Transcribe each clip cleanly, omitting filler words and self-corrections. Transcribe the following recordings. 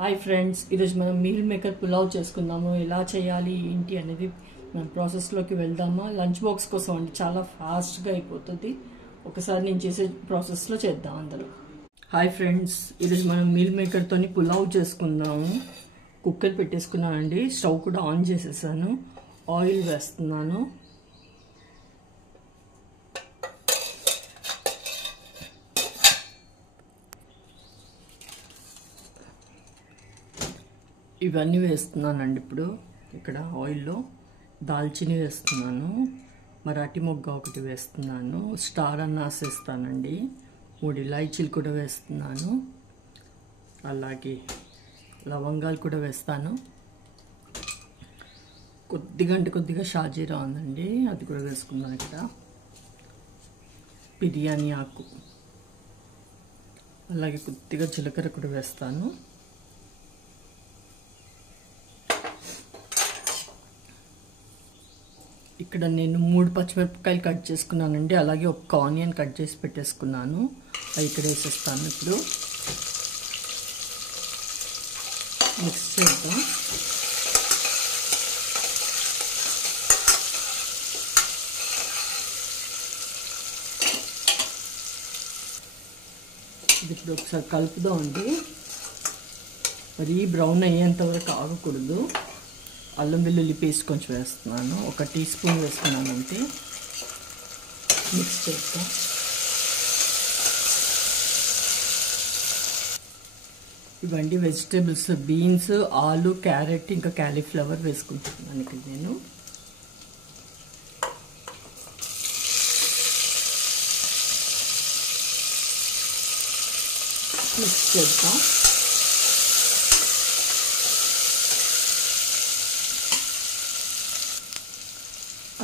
Hi friends, ఈరోజు మనం meal maker pulao చేసుకుందాము. ఎలా చేయాలి ఏంటి అనేది మనం ప్రాసెస్లోకి వెళ్దామా. లంచ్ బాక్స్ కోసం అండి, చాలా ఫాస్ట్గా అయిపోతుంది. ఒకసారి నేను చేసే ప్రాసెస్లో చేద్దాం అందరూ. హాయ్ ఫ్రెండ్స్, ఈరోజు మనం మీల్ మేకర్తోని పులావ్ చేసుకుందాము. కుక్కర్ పెట్టేసుకున్నానండి, స్టవ్ కూడా ఆన్ చేసేసాను. ఆయిల్ వేస్తున్నాను. ఇవన్నీ వేస్తున్నానండి. ఇప్పుడు ఇక్కడ ఆయిల్లో దాల్చిని వేస్తున్నాను, మరాఠీ మొగ్గ ఒకటి వేస్తున్నాను, స్టార్ అన్నాస్ వేస్తానండి, 3 ఇలాచీలు కూడా వేస్తున్నాను, అలాగే లవంగాలు కూడా వేస్తాను, కొద్దిగా షాజీరా ఉందండి, అది కూడా వేసుకున్నాను. ఇక్కడ బిర్యానీ ఆకు, అలాగే కొద్దిగా జీలకర్ర కూడా వేస్తాను. ఇక్కడ నేను 3 పచ్చిమిరపకాయలు కట్ చేసుకున్నానండి, అలాగే ఒక ఆనియన్ కట్ చేసి పెట్టేసుకున్నాను. అవి ఇక్కడ వేసేస్తాను. ఇప్పుడు మిక్స్ చేద్దాం. ఇది ఇప్పుడు ఒకసారి కలుపుదాం అండి. మరీ బ్రౌన్ అయ్యేంత వరకు ఆగకూడదు. అల్లం వెల్లుల్లి పేస్ట్ కొంచెం వేస్తున్నాను, 1 టీ స్పూన్ వేస్తున్నాను అంతే. మిక్స్ చేస్తాం. ఇవన్నీ వెజిటేబుల్స్, బీన్స్, ఆలు, క్యారెట్, ఇంకా క్యాలీఫ్లవర్ వేసుకుంటున్నాను ఇక్కడ నేను. మిక్స్ చేద్దాం.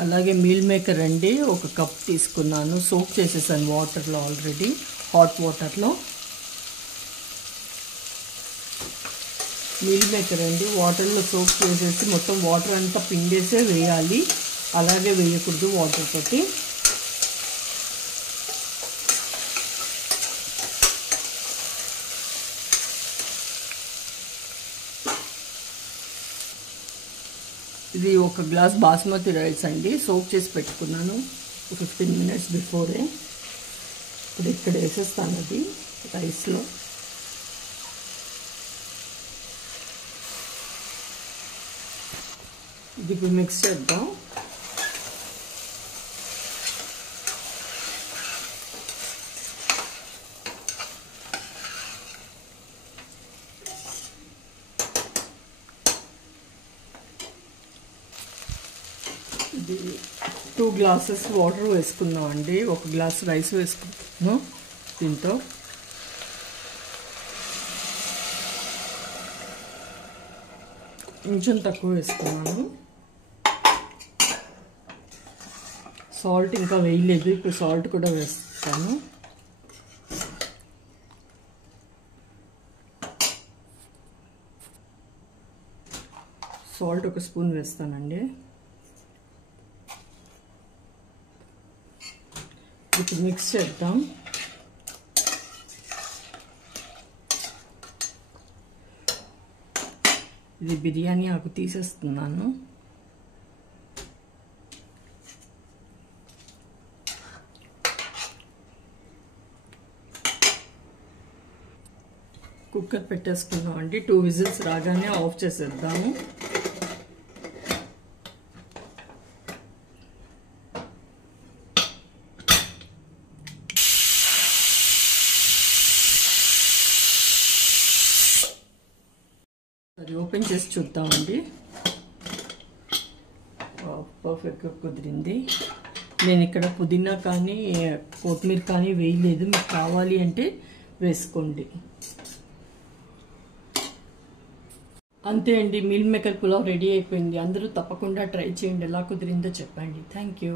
అలాగే మీల్ మేకర్ అండి, 1 కప్ తీసుకున్నాను, సోక్ చేసేసాను వాటర్లో, ఆల్రెడీ హాట్ వాటర్లో. మీల్ మేకర్ అండి వాటర్లో సోక్ చేసేసి మొత్తం వాటర్ అంతా పిండేసే వేయాలి, అలాగే వేయకూడదు వాటర్ తోటి. ఇది 1 గ్లాస్ బాస్మతి రైస్ అండి, సోక్ చేసి పెట్టుకున్నాను 15 మినిట్స్ బిఫోరే. ఇప్పుడు ఇక్కడ వేసేస్తాను అది రైస్లో. ఇది ఇప్పుడు మిక్స్ చేద్దాం. ఇది 2 గ్లాసెస్ వాటర్ వేసుకున్నాం అండి, 1 గ్లాస్ రైస్ వేసుకున్నాను. దీంతో కొంచెం తక్కువ వేసుకున్నాను. సాల్ట్ ఇంకా వేయలేదు, ఇప్పుడు సాల్ట్ కూడా వేస్తాను. సాల్ట్ 1 స్పూన్ వేస్తానండి. ఇప్పుడు మిక్స్ చేద్దాం. ఇది బిర్యానీ ఆకు తీసేస్తున్నాను. కుక్కర్ పెట్టేసుకున్నాం అండి, 2 విజిల్స్ రాగానే ఆఫ్ చేసేద్దాము. అది ఓపెన్ చేసి చూద్దామండి. పర్ఫెక్ట్గా కుదిరింది. నేను ఇక్కడ పుదీనా కానీ కొత్తిమీర కానీ వేయలేదు, మీకు కావాలి అంటే వేసుకోండి. అంతే అండి, మీల్ మేకర్ పులావ్ రెడీ అయిపోయింది. అందరూ తప్పకుండా ట్రై చేయండి, ఎలా కుదిరిందో చెప్పండి. Thank you.